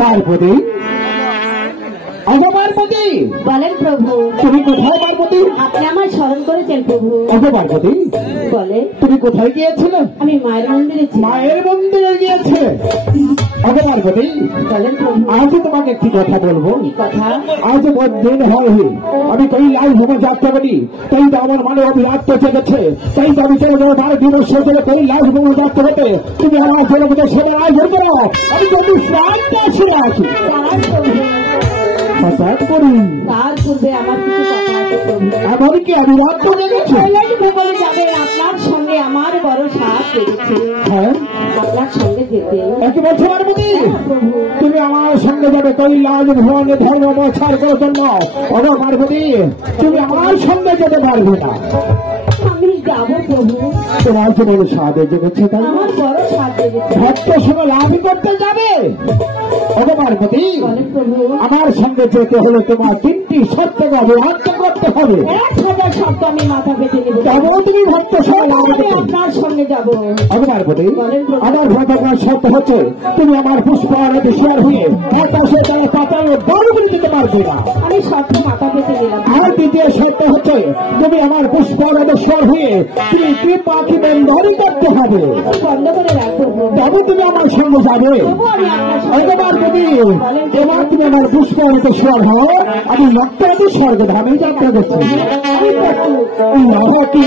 পার্বতী, পার্বতী বলেন প্রভু। তুমি কোথায় পার্বতী? আপনি আমার স্মরণ করেছেন প্রভু। পার্বতী বলে তুমি কোথায় গিয়েছিলে? আমি মায়ের মন্দিরে। মায়ের মন্দিরে গিয়েছে? পার্বতী বলেন প্রভু। আজ তোমাকে একটি কথা বলবো। কি কথা? আজ দিন হয় আমি কৈলাস ভ্রমণ যাত্রা করি, তাই তো আমার মানে অভিরাত চেপেছে, তাই তো আমি চলে যাবো 12 দিবস চলে কৈলাস ভ্রমণ যাত্রা হতে। তুমি আমার ছেলে মধ্যে সেবা আয়োজন করো, আমি যদি শ্রান্তে আসি আসি হঠাৎ করি। তার পূর্বে আমার কিছু কথা আছে প্রভু। এমন কি অভিরাত লেগেছে? ভ্রমণে যাবে আপনার সঙ্গে আমার বড় সাথ লেগেছে। হ্যাঁ আপনার সঙ্গে যেতে। একে বলছো পার্বতী প্রভু তুমি আমার সঙ্গে যাবে কৈলাস ভ্রমণে ধর্ম প্রচার করার জন্য। পার্বতী তুমি আমার সঙ্গে যেতে পারবে না। আমি যাবো প্রভু। তোমার যে বড় সাধে জেগেছে তাই আমার বড় সাথ লেগেছে। ভক্ত সঙ্গে লাভ করতে যাবে। পার্বতী প্রভু আমার সঙ্গে যেতে হলে তোমার 3টি শর্তকে অভিরাত করতে হবে। 1000 শর্ত আমি মাথা পেতে নেব। তবে তুমি ভক্ত সঙ্গে লাভ করতে আপনার সঙ্গে যাবো। পার্বতী আমার ভক্তের শর্ত হচ্ছে তুমি আমার পুষ্প আরতি শেয়ার হয়ে আকাশে তারা পাতালে বড় করে দিতে পারবে না। আমি শর্ত মাথা পেতে নিলাম। আর দ্বিতীয় শর্ত হচ্ছে তুমি আমার পুষ্প আরতেশ্বর হয়ে কি পাখি বন্ধনই করতে হবে। বন্ধ করে রাখবো। তবে তুমি আমার সঙ্গে যাবে। পার্বতী এবার তুমি আমার পুষ্প আরতেশ্বর হও, আমি লক্ষ্যবতী স্বর্গধামে যাত্রা করছি। পার্বতী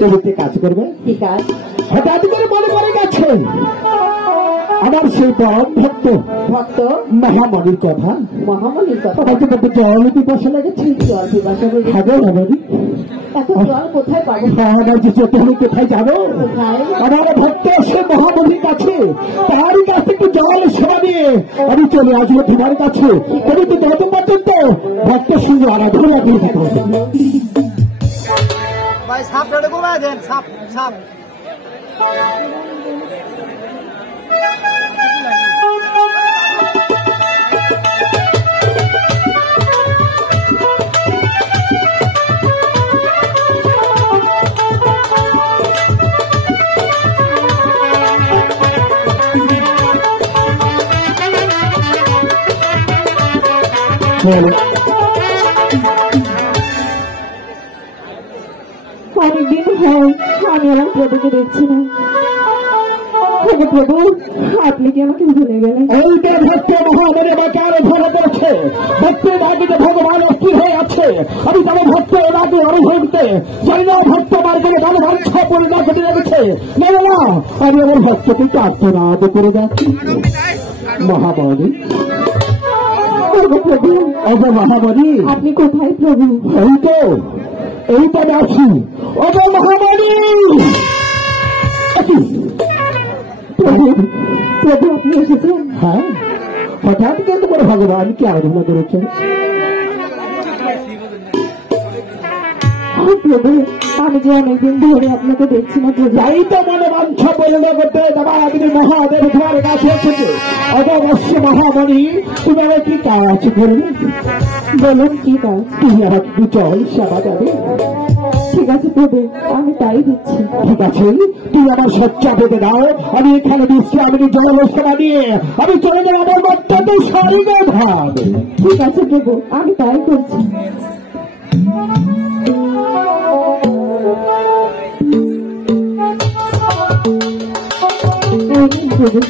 তুমি কাজ করবে। হঠাৎ করে মনে করে গেছে আমার সেই ভক্ত মহামণির কথা। হয়তো বলতে জল পিপাসা লেগেছে। কোথায় পাবো? কোথায় যাবো? আমার ভক্ত সে মহামণির কাছে, তারই কাছে একটু জল সেবা দিয়ে আমি চলে আসবো তোমার কাছে। কিন্তু যত পর্যন্ত ভক্তের সঙ্গে আরাধনা লাগিয়ে থাকবো। ভাই সাপ রেডি করে দেন। সাপ সাপ অনেকদিন হয় আমি আমার প্রভুকে দেখছি না। প্রভু আপনি কি আমাকে ভুলে গেলেন? এইটা ভক্ত মহামণি আমাকে আরো ভালো করছে। ভক্তের বাড়িতে ভগবান অস্থির হয়ে আছে। আমি তার ভক্ত এলাকে আরো ভক্তে জানি না ভক্ত বাড়িতে ভালো ভালো পরিণাম ঘটে রেখেছে। না না আমি আমার ভক্তকে আত্মনাদ করে যাচ্ছি। মহামণি প্রভু মহামণি আপনি কোথায় প্রভু? এইটা আছি। মহামণি প্রভু প্রভু আপনি এসেছেন? হ্যাঁ হঠাৎ করে তোমার ভগবান কি আরাধনা করেছেন? প্রভু আমি যে অনেকদিন ধরে আপনাকে দেখছি না। যাই তো মনে বাঞ্ছা পরিণত করতে দেবাদিনী মহাদেব তোমার কাছে এসেছে। অবশ্য মহামণি তুমি আমার কি কাজ করবে? বলুন কি কাজ? তুমি আমাকে জল সেবা যাবে। ঠিক আছে প্রভু, আমি তাই দিচ্ছি। ঠিক আছে, তুই আমার সচ্চা পেতে দাও, আমি এখানে বিশ্রাম নিয়ে জলবেশনা নিয়ে আমি চলে যাবো আমার বক্তব্য স্বর্গে ধাম। ঠিক আছে প্রভু, আমি তাই করছি। প্রভু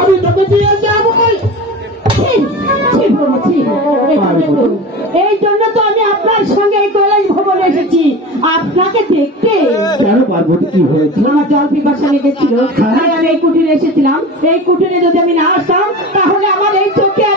আমি তোকে দিয়ে যাবো। এই জন্য তো আমি আপনার সঙ্গে এই কৈলাস ভবনে এসেছি, আপনাকে দেখতে। কেন পার্বতী, কি হয়েছে? আমার জল পিপাসা লেগেছিল, তাই আমি এই কুটিরে এসেছিলাম। এই কুটিরে যদি আমি না আসতাম তাহলে আমার এই চোখে আমি